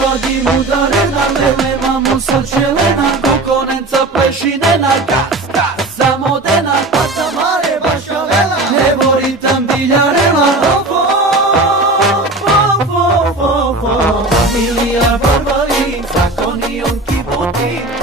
vadi udarena, lelevamo srčelena, kokonenca plešinena, gas, gas, zamodena, pata mare baša vela, ne vori tam biljarela, Milijar barbarin, zakoni on kibuti,